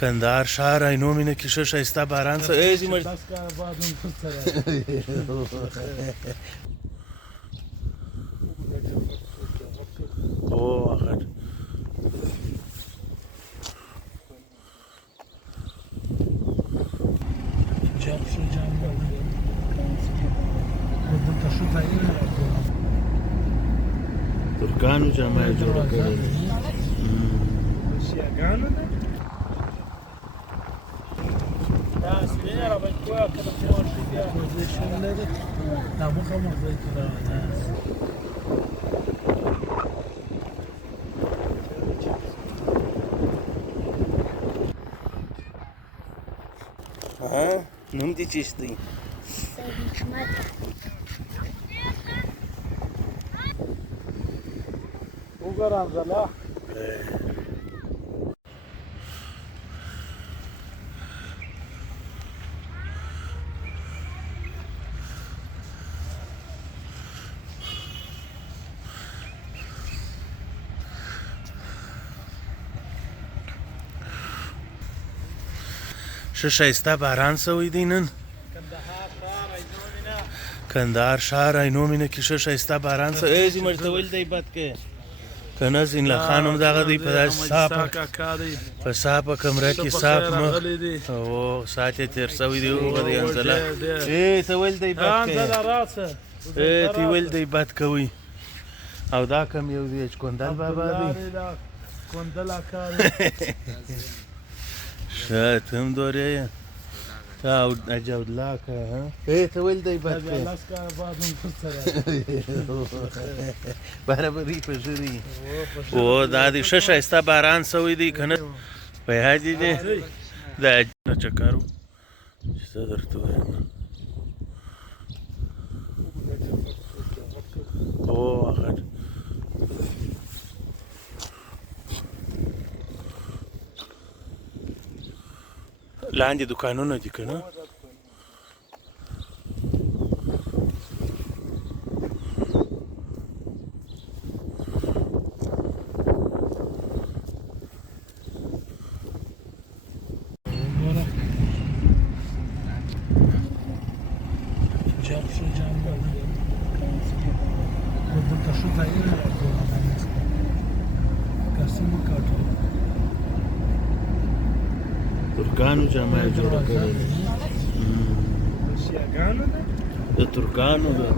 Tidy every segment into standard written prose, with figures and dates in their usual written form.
کندهار ښار عینومېنه کې ښه ښایسته باران څه ای مړ او هغه ترکانو جامه یې جوړه کړې ده شیعاګانو ده دا سپینه رابطه کوه کله پوښتې بیا پوزیشن لري دا مخه مو ځای کې نوم دې چی دی وګورم زلا ښه ښایسته باران سوی دی نن کندهار ښار عینومېنه کې ښه ښایسته باران څه ای مړ ته ولې دی بد کې که نه زین الله خان هم دغه دی په داسې په صافه کمره کې صاف مخ او ساعت یې تېر سوی دی هغه دی انزله ای ته ولې دی بد کې ای ته ولې دی بد کوئ او دا کم یو دی چې کندل بابا دی کندل اکا ښه ته هم دورې یې ته او اجود الله که ای ته ولې دی بد کې برابري په ژري او دا دی ښه ښایسته باران سوی دی که نه په یاد یې دی دا نه چکر و چې څه درته ووایم او هغه لاندې دوکانونه دي که نه ترکانو جامه یې جوړه کړې ده شیعاګانو ده د ترکانو ده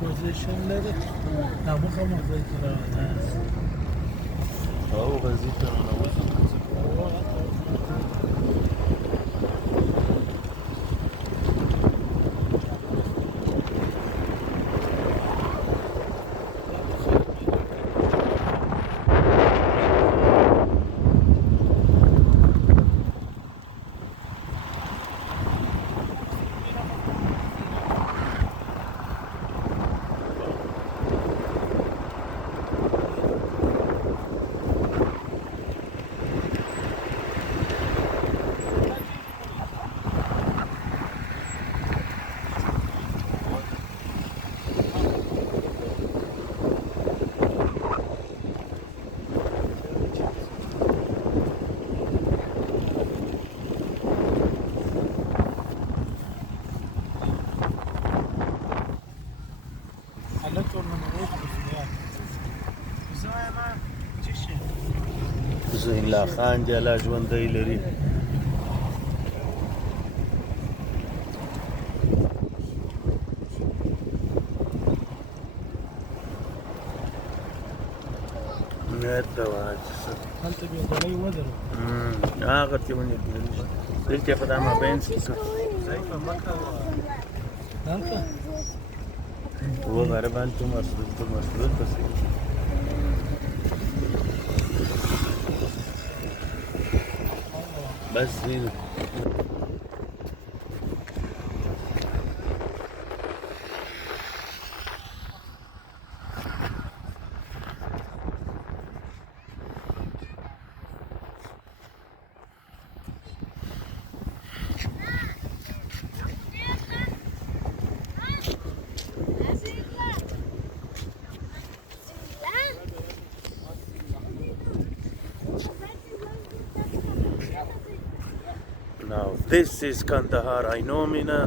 پوزیشن لري دا مخه مو ځای کې او غزي ته ننوځو زین الله خان دی الله ژوندی لري نیت ته واچسه هلته بیا ډلۍ ودرو هغه ته ونیول دلته په دا مابینځ کې دلته و غربان تو مسئول پسې بس دې This is Kandahar Ainomina,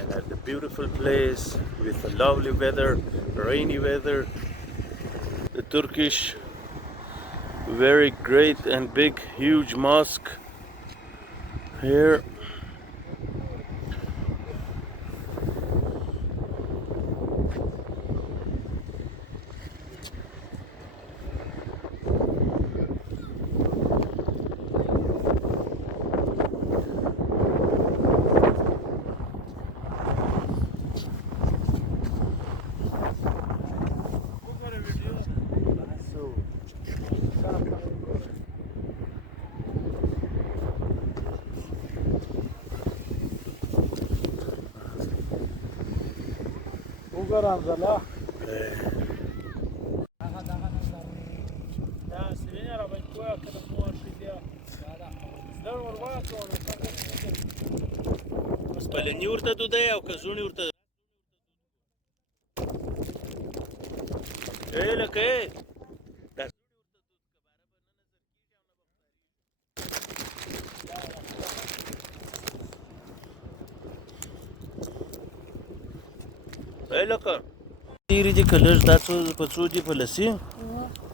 and at the beautiful place with the lovely weather, rainy weather. The Turkish, very great and big, huge mosque here. وګورم زلا دا سرینه را باید کوه کده مورشی بیا زدر ورواکو Spaleni urtă dudea au căzuni urtă. Ele că e. Ele că. Tiri de călăși dați pe țudi pe lăsi?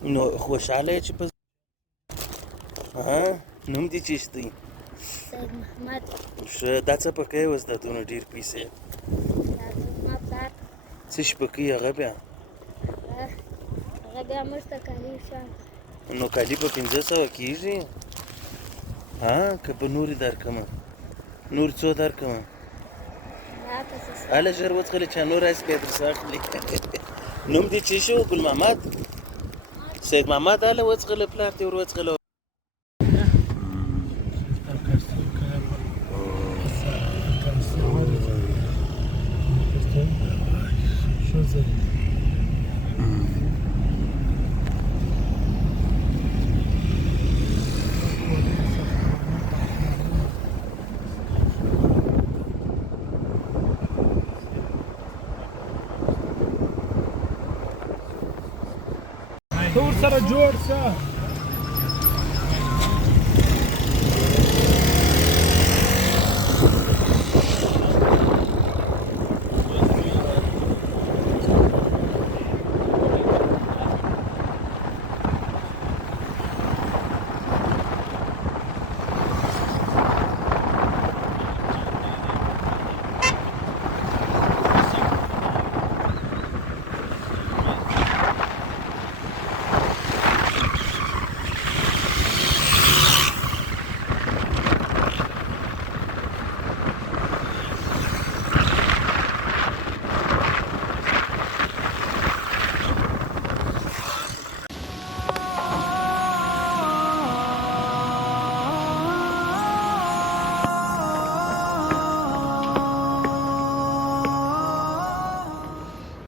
Nu, خوشاله چې په ها نوم دي چې شتي سید محمد شه دا څه پکې وس د دونه ډیر پیسې ما پلار څه شپکې هغه بیا هغه بیا موږ ته کالي شم نو کالي په 1500 کېږي ها که په نورې درکمه نور څو درکمه دا پسې هله ژر وڅښلې چې نور رایس بیا درڅه اخلي نوم دې چې شو ګل محمد سید محمد هله وڅښله پلار دې ور وڅښله ته ورسره جوړ شه